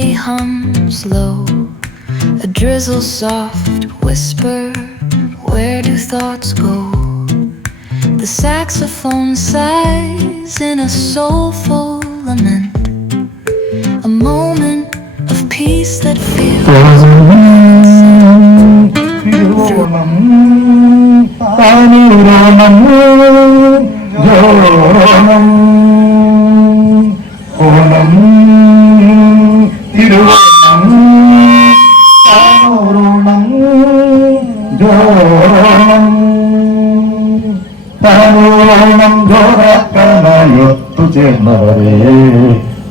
melody hums low, a drizzle soft whisper, where do thoughts go? The saxophone sighs in a soulful lament, a moment of peace that feels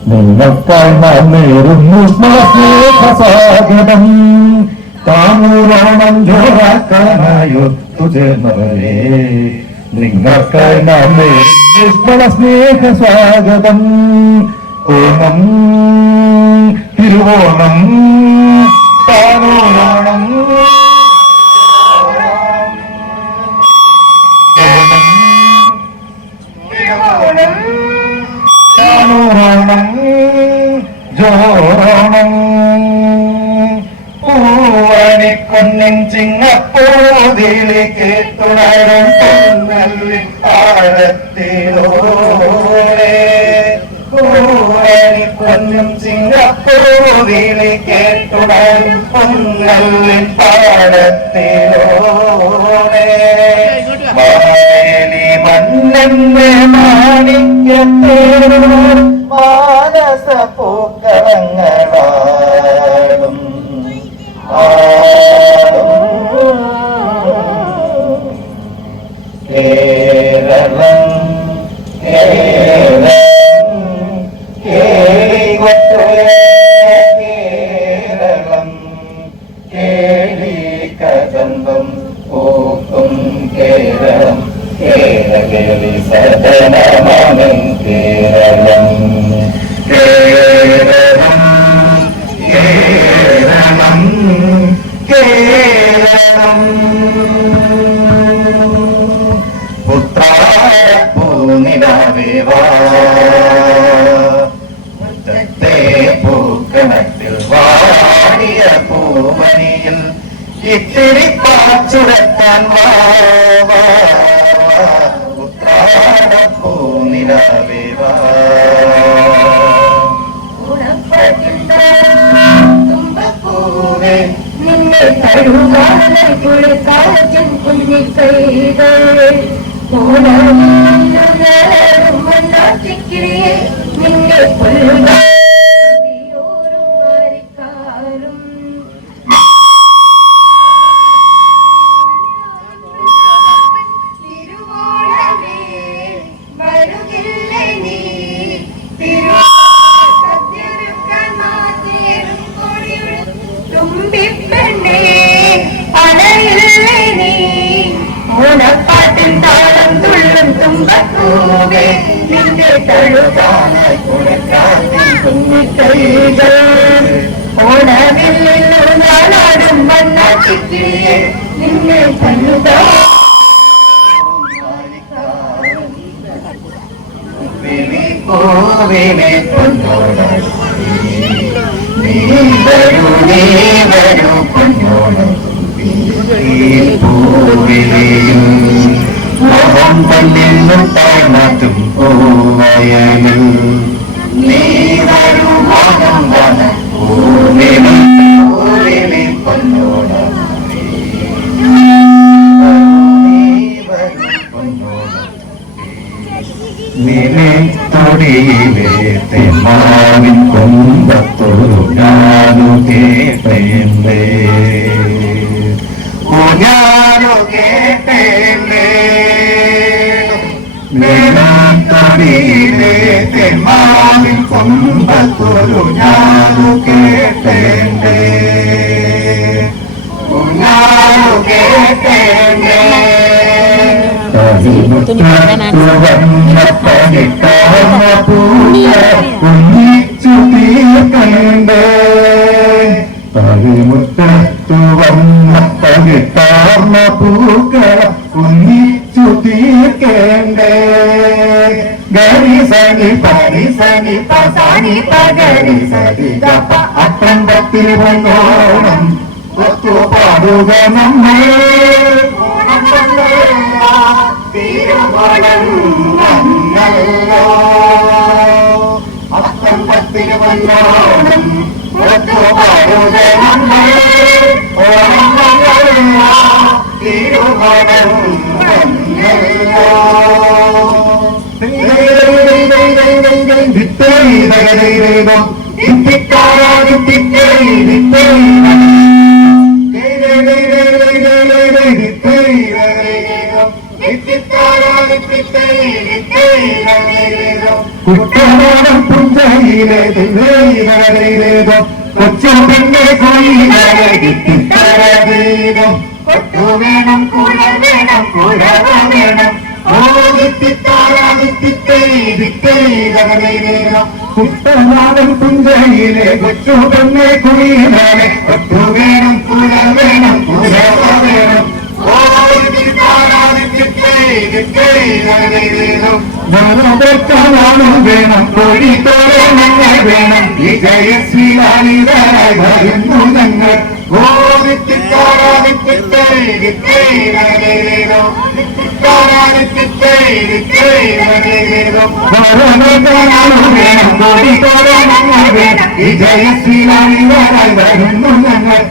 നിങ്ങൾക്കായി നാം നേരുന്നു സ്വാഗതം. താമൂരോണം ജോറാക്കാനായൊത്തുചേർന്നവരെ, നിങ്ങൾക്കായി നാം നേരുന്നു സ്നേഹ സ്വാഗതം. ഓണം തിരുവോണം താനൂരോണം ജോണം പൂവണിക്കൊന്നിൻ ചിങ്ങപ്പൂതിലേക്ക് തുടരും പൊന്നല്ലിൻ പാടത്തിലൂടെ. പൂവണിക്കൊന്നിൻ ചിങ്ങപ്പൂതിലേക്ക് തുടരും പൊന്നല്ലിൻ പാടത്തിലൂടെ. മാവേലി മന്നന്റെ മാണിക്യത്തേ മാനസ പൂക്കളങ്ങളാടും കേരളം കേരളം കേളി കദംബം പൂക്കും കേരളം കേരളി സദനമനം കേരളം കേരളം കേരളം കേരളം പുത്രാപ്പൂനിലാവേവാ മുറ്റത്തെ പൂക്കണത്തിൽ വാടിയ പൂവനിയിൽ ഇത്തിരി പാച്ചുരക്കാൻ വാവാ. പുത്രാപ്പൂനിലാവേവാ നിന്നെ തഴുകാതെ കുളിക്കാലത്തിൻ കുഞ്ഞി കൈകൾ ഓണാറ്റിക്കിരിയെ നിന്നെ കൊല്ലുകാരോരും മാറിക്കാരും തിരുവോണമേ വരുകില്ല നീ തുമ്പിപ്പെണ്ണേ അണയില്ലേ നീ ഓണപ്പാട്ടിൻ താളം തുള്ളും തുമ്പപ്പൂവേ നിന്റെ തഴുകാനായി കുളിക്കാത്തിൻ കുഞ്ഞിക്കൈകൾ ഓണവില്ലിൽ നാലാടും വണ്ണാറ്റിക്കിളിയെ നിന്നെ തല്ലുകാ. പൂവിനെ പൊന്നോണം വരൂ പൊന്നോണം പൂവിലെയും മോഹം പല്ലിന്നും താഴ്മാറ്റും പൂവയനും നീ വരൂ മോഹം വന പൂവിലെ പൂവിലെ പൊന്നോണം തൊടിയിലെ തെമാവിൻ കൊമ്പത്തൊരു ഞാനു കേട്ടേണ്ടേ ഞാനു കേട്ടേണ്ടേ തൊടിയിലെ തെമാവിൻ കൊമ്പത്തൊരു ഞാനു കേട്ടേണ്ടേ ഞാനു കേട്ടേണ്ടേ. ഒന്നിച്ചു തീർക്കണ്ടേ പതിമുറ്റത്തു വന്ന പകിട്ടാർന്ന പൂക്കള ഒന്നിച്ചു തീർക്കേണ്ടേ ഗരി സനി പരി സനി പസാനി പഗരി സരി ഗപ്പ അത്തമ്പത്തിൽ വന്നോണം ഒത്തുപാടുക നമ്മൾ തിരുവോണം വന്നല്ലോ അത്തമ്പത്തിൽ വന്നോണം ഒത്തുപാടുക നമ്മൾ ഓണം വന്നല്ലോ തിരുവോണം വന്നല്ലോ കുട്ടനാടൻ പുഞ്ചയിലെ കൊച്ചു പെണ്ണെ കൊയിലും കൊട്ടു വേണം കുഴ വേണം കുഴവ വേണം കുട്ടനാടൻ പുഞ്ചയിലെ കൊച്ചു പെണ്ണെ കുയിലെ കൊട്ടു വേണം കുഴ വേണം കുഴവ വേണം വേണം കോഴിത്തോരങ്ങൾ വേണം വിജയശ്രീലാളിതരായി വരുന്നു ഞങ്ങൾ വിജയശ്രീലാളിതരായി വരുന്നു ഞങ്ങൾ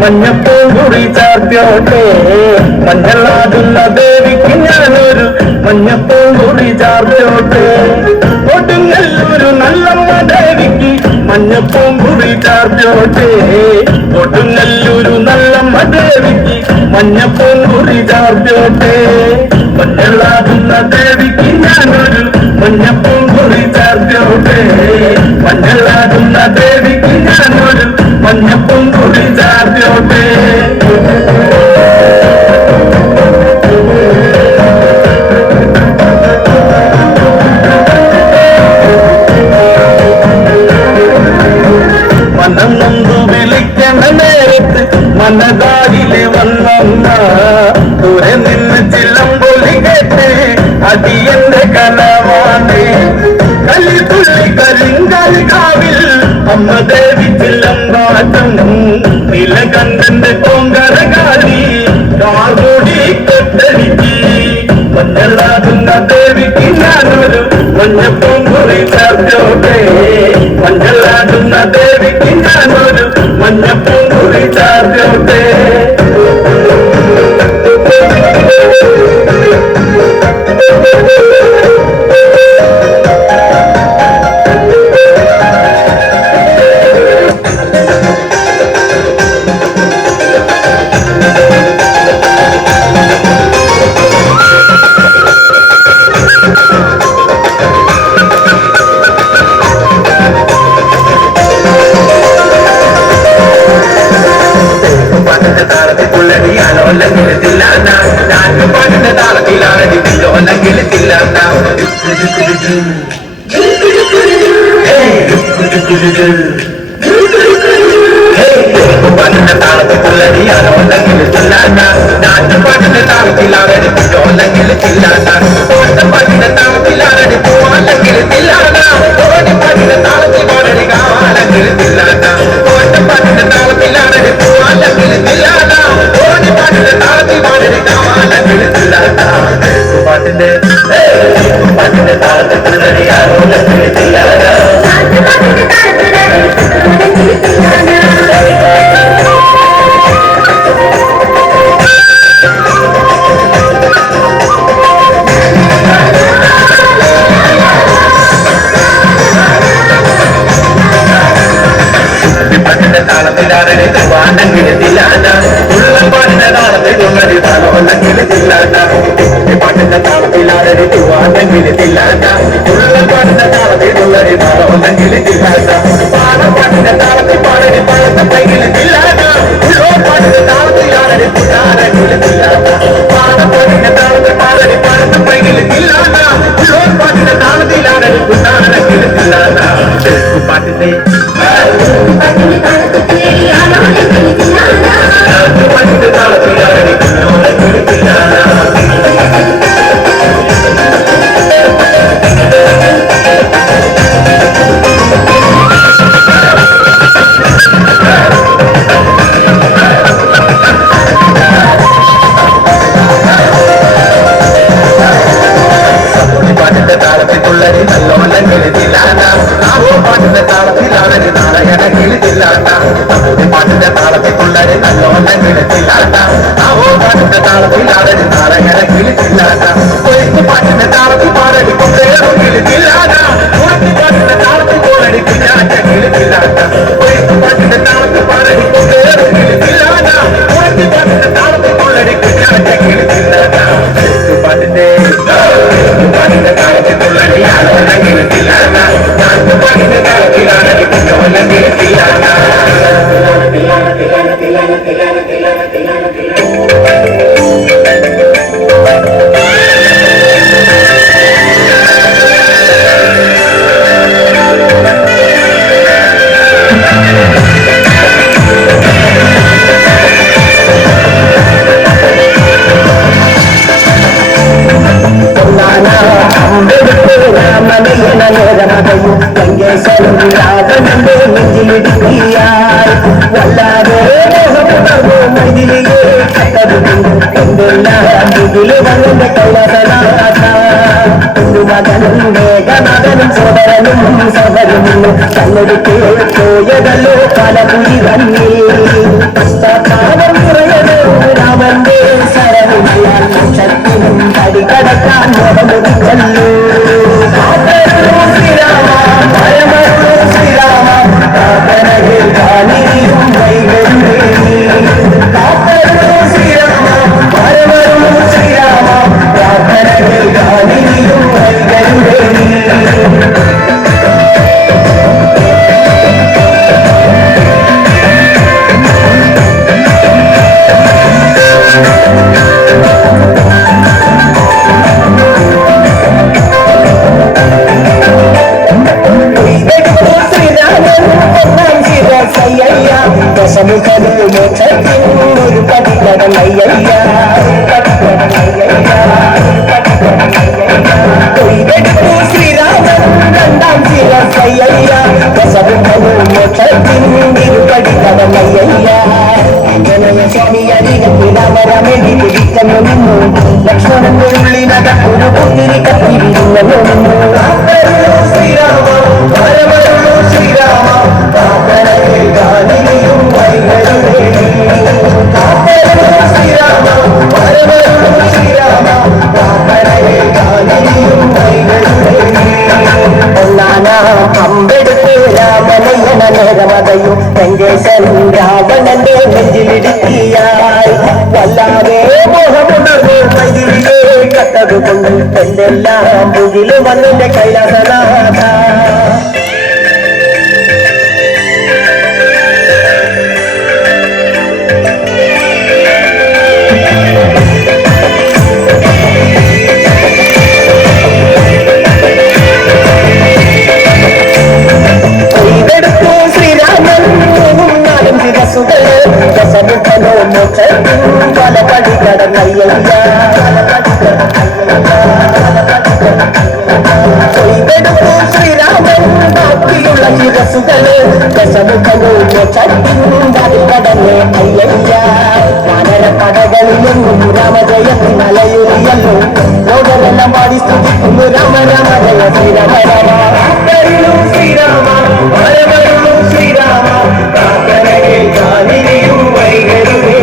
മഞ്ഞപ്പൂങ്കുറി ചാർത്തോട്ടെ മഞ്ഞളാടുന്ന ദേവിക്ക് ഞാനൊരു മഞ്ഞപ്പൂങ്കുറി ചാർത്തോട്ടെ കൊടുങ്ങല്ലൂരു നല്ലമ്മ ദേവിക്ക് മഞ്ഞപ്പൂങ്കുറി ചാർത്തോട്ടെ കൊടുങ്ങല്ലൂരു നല്ലമ്മ ദേവിക്ക് മഞ്ഞപ്പൂങ്കുറി ചാർത്തോട്ടെ മഞ്ഞളാടുന്ന ദേവിക്ക് ഞാനൊരു മഞ്ഞപ്പൂങ്കുറി ചാർത്തോട്ടെ മഞ്ഞളാടുന്ന ദേവിക്ക് ഞാനൊരു മഞ്ഞപ്പൂങ്കുറി ചാർത്തോട്ടെ മനം നൊന്തു വിളിക്കണ നേരത്ത് മനതാരില് വന്നമ്മ ദൂരെ നിന്ന് ചിലമ്പൊലി കേട്ട് അടിയന്റെ കലവാണ് കലിതുള്ളി കരിങ്കാലി കാവിൽ അമ്മ ദേവി ചിലമ്പാട്ടം നിലകണ്ഠന്റെ കൊങ്കരകാലി കാർമൂടി കെട്ടടിക്ക് മഞ്ഞളാകുന്ന ദേവിക്ക് ഞാനൊരു മഞ്ഞപ്പൂങ്കുറി ചാർത്തോട്ടെ മഞ്ഞളാകുന്ന ദേവിക്ക് ഞാനൊരു മഞ്ഞപ്പൂങ്കുറി ചാർത്തോട്ടെ പാട്ടിന്റെ താളത്തിൽ തുള്ളടിയാലോ അല്ലെങ്കിൽ ചില്ലാണ്ട നാട്ടുപാട്ടിന്റെ താളത്തിൽ ആരടിപ്പിച്ചോ അല്ലെങ്കിൽ ചില്ലാണ്ട പാട്ടിന്റെ താളത്തിൽ ആരടിപ്പോ അല്ലെങ്കിൽ ചില്ലാണ്ട പാട്ടിന്റെ താളത്തിൽ പാടടിക്കാവാണെങ്കിൽ ചില്ലാണ്ട പാട്ടിന്റെ താളത്തിൽ ആരടിപ്പോ അല്ലെങ്കിൽ ചില്ലാണ്ട പാട്ടിന്റെ താളത്തിൽ പാടടിക്കാവാണെങ്കിൽ ചില്ലാണ്ട പാട്ടിന്റെ താളത്തിൽ തുള്ളടിയാലോ അല്ലെങ്കിൽ ചില്ലാണ്ട പാട്ടിന്റെ താളത്തിലാരടി തില്ലാണ്ട പാട്ടിന്റെ താളത്തിൽ തുള്ളടി താളമെങ്കിൽ തില്ലാണ്ട പാട്ടിന്റെ താളത്തിൽ പാടടി പഴത്ത പൈകിൽ തില്ലാണ്ട പാട്ടിന്റെ താളത്തിലാരടി പുട്ടാരെങ്കിൽ തില്ലാണ്ട പാട്ടിന്റെ താളത്തിൽ പാടടി പഴത്ത പൈകിൽ തില്ലാണ്ട പാട്ടിന്റെ താളത്തിലാരടി പുട്ടാരെങ്കിൽ തില്ലാണ്ട പാട്ടിന്റെ താളത്തിലാരടി തില്ലാണ്ട പാട്ടിന്റെ താളത്തിൽ തുള്ളരി നല്ലോല്ലെങ്കിൽ തില്ലാണ്ട പാട്ടിന്റെ താളത്തിലാണി നാളെയണെങ്കിൽ തില്ലാണ്ട പാട്ടിന്റെ താളത്തിൽ തുള്ളരി നല്ലോല്ലെങ്കിൽ തില്ലാണ്ട പാട്ടിന്റെ താളത്തിലാണി നാളെയണെങ്കിൽ തില്ലാണ്ട പാട്ടിന്റെ താളത്തിൽ പാടടി കൊണ്ടേറെങ്കിൽ തില്ലാണ്ട പാട്ടിന്റെ താളത്തിൽ പോലടി പിന്നാറ്റെങ്കിൽ തില്ലാണ്ട പാട്ടിന്റെ താളത്തിൽ പാടടി കൊണ്ടേറെങ്കിൽ തില്ലാണ്ട പാട്ടിന്റെ താളത്തിൽ പോലടി പിന്നാറ്റെങ്കിൽ തില്ലാണ്ട പാട്ടിന്റെ താളത്തിൽ തുള്ളടിയാണോ അല്ലെങ്കിൽ തില്ലാണ്ട പാട്ടിന്റെ താളത്തിലാണെങ്കിൽ കുഞ്ഞോല്ലെങ്കിൽ തില്ലാണ്ട മകനും സോദരനും സഹരനും കല്ലെടുത്ത് പോയതല്ലോ പലപുരി തന്നെ പാവം കുറയതോ രാമന്റെ ശരണില്ല ശക്തിനും കടികടക്കാൻ മുഖമുടിച്ചല്ലോ ശ്രീരാമ ഭയമോ ശ്രീരാമ കാക്കനകെ കാണിയും വൈകരുടേ ശ്രീരാമ ഭയമോ ശ്രീരാമ കാക്കനകെ കാണിയും വൈകരുടേ ദശമുഖനും മോക്ഷത്തിനൊരു പതികടമയ്യ ശ്രീരാമൻ രണ്ടാം ശിരസയ്യ ദശമുഖനും മോക്ഷത്തിനൊരു പതികടമയ്യ സ്വാമി അരികത്തിലവരമെടി പിടിക്കുന്നു നിന്നു ലക്ഷ്മണന്റെ ഉള്ളിനകത്തൊരു പുത്തിരി കത്തിരിക്കുന്നു ശ്രീരാമ പരമരുളു ശ്രീരാമ കാക്കനകെ കാണിയും വൈകരുടേ ശ്രീരാമ പരമരുളു ശ്രീരാമ കാക്കനകെ കാണിയും വൈകരുടേ അമ്പെടുത്ത് രാമനയ്യന നേരമതയും വെങ്കേശൻ രാവണന്റെ നെഞ്ചിലിടുക്കിയായി വല്ലാതെ മോഹമുണർന്നു മൈതിരിയെ കട്ടതുകൊണ്ട് എന്തെല്ലാം മുകിലും വന്നെന്റെ കൈലാസനാഥ ശ്രീരാമൻ കണ്ടു ചട്ടിയുണ്ടാതി കടന്ന് അയ്യയ്യ വാനര പടകളിലെങ്ങും രാമജയത്തിൻ അലയുയല്ലോ ലോകമെല്ലാം പാടി സ്തുതിക്കുന്നു രാമ രാമ ജയ ശ്രീരാമ രാമ ശ്രീരാമ ശ്രീരാമ പ്രാർത്ഥനയിൽ കാലിനിയും വൈകരുതേ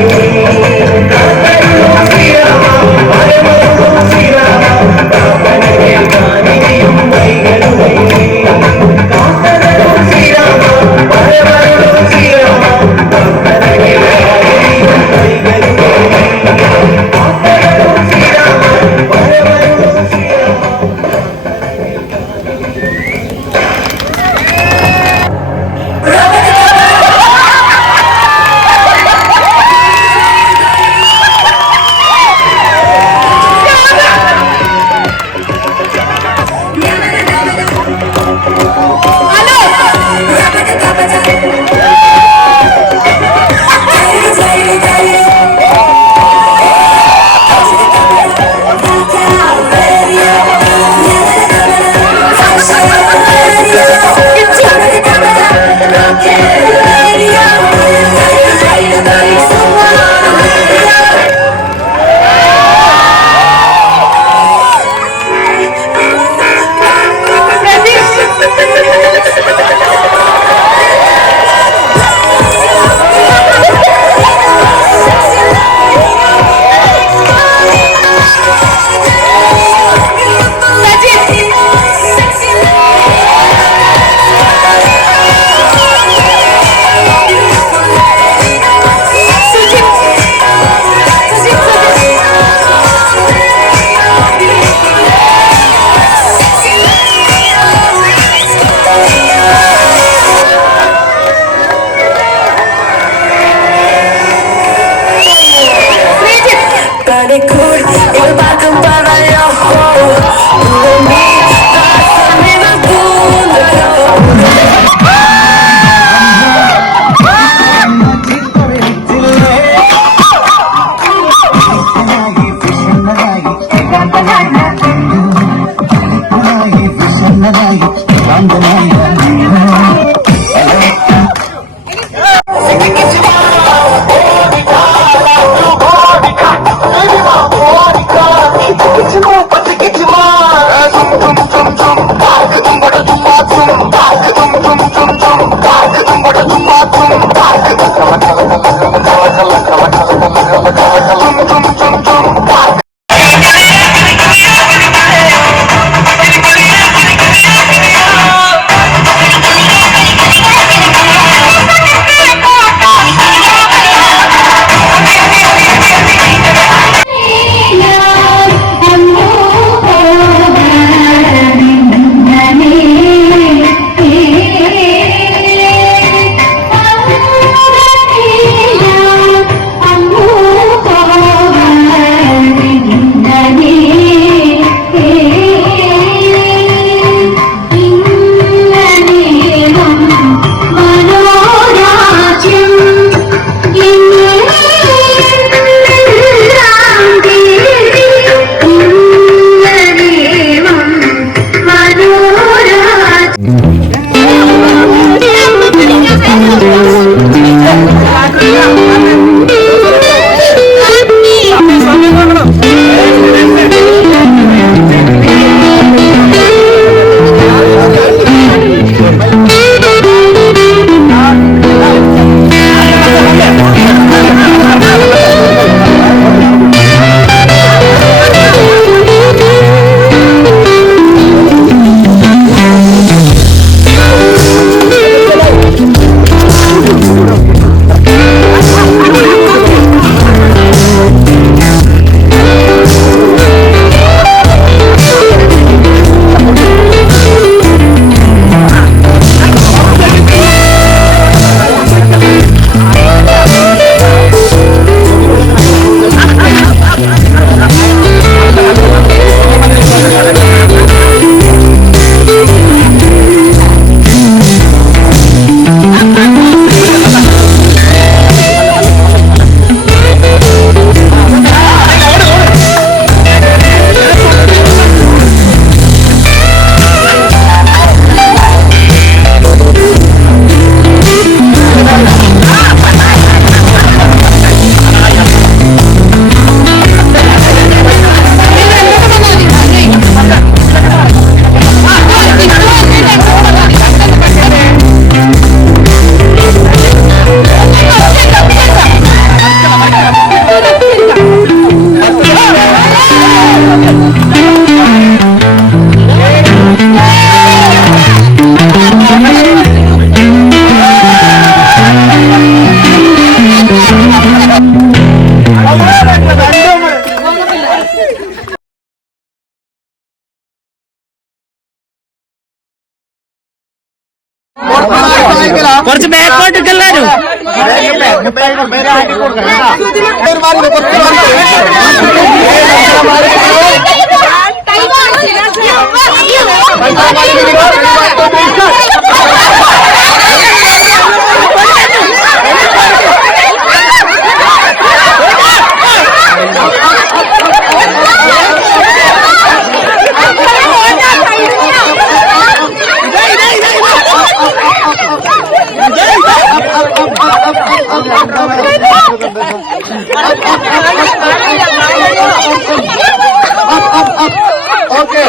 ഓക്കെ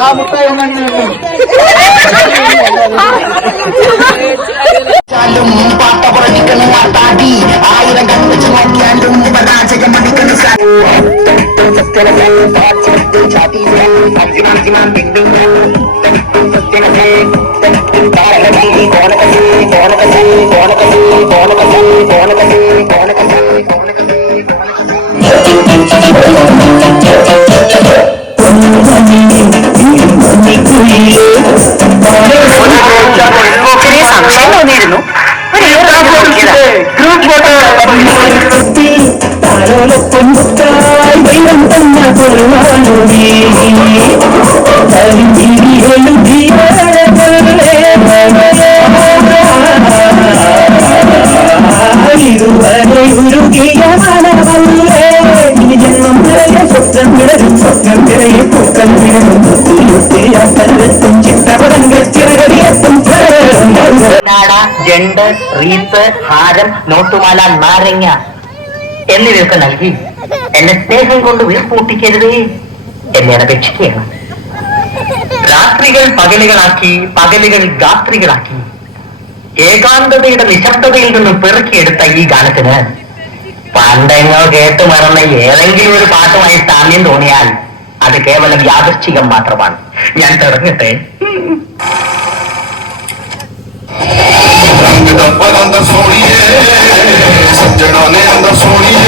ആ മുട്ടായി പാട്ട പുറടിക്കണം താടി 1000 കണ്ടുവച്ച് നോക്കിയാലും പരാജയം അടിക്കണം സംശയം തോന്നിയിരുന്നു ജണ്ട് റീത്ത് ഹാരം നോട്ടുമാല നാരങ്ങ എന്നിവയൊക്കെ നൽകി എന്നെ സ്നേഹം കൊണ്ട് വീർപ്പൂട്ടിക്കരുതേ എന്നെ അപേക്ഷിക്കുകയാണ്. രാത്രികൾ പകലുകളാക്കി പകലുകൾ രാത്രികളാക്കി ഏകാന്തതയുടെ നിശബ്ദതയിൽ നിന്ന് പെറുക്കിയെടുത്ത ഈ ഗാനത്തിന് പണ്ടെങ്ങോ കേട്ടു മറന്ന ഏതെങ്കിലും ഒരു പാട്ടുമായി സാമ്യം തോന്നിയാൽ അത് കേവലം യാദൃശ്ചികം മാത്രമാണ്. ഞാൻ തുടങ്ങട്ടെ. अंदर सोनिए सज्जनों ने अंदर सोनिए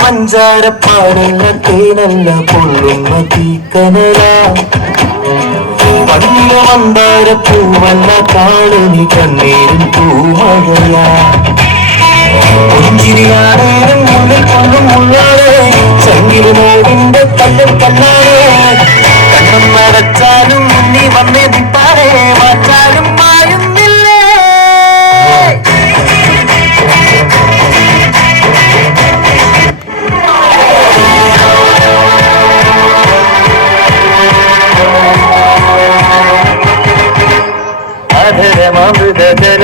പഞ്ചാരപ്പാടല്ല തേനല്ല പൊള്ളുന്ന തീക്കനല പന്നിയ മന്ദാര പൂവല്ല കാളനി കണ്ണീരിൻ പൂമഴല ഒഞ്ചിരിയാണേനും മുന്നിൽ കൊണ്ടും മുള്ളാറേ നേടിന്റെ കല്ലും കല്ലാണേ കണ്ണും നടച്ചാലും മുന്നി വന്നേ നിപ്പാറേ വാച്ചാലും മായുന്നില്ലേ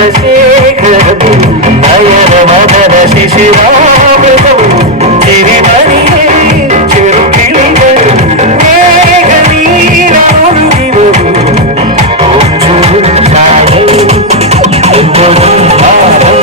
അധരമൃതരശേഖരത്തിൽ നയനമദന ശിശിരാമൃതം ചിരിമണിയേ ചെറുകിളികൾ മേഘനീരാളുകിവരും ചായേ എന്നൊരു ഭാരം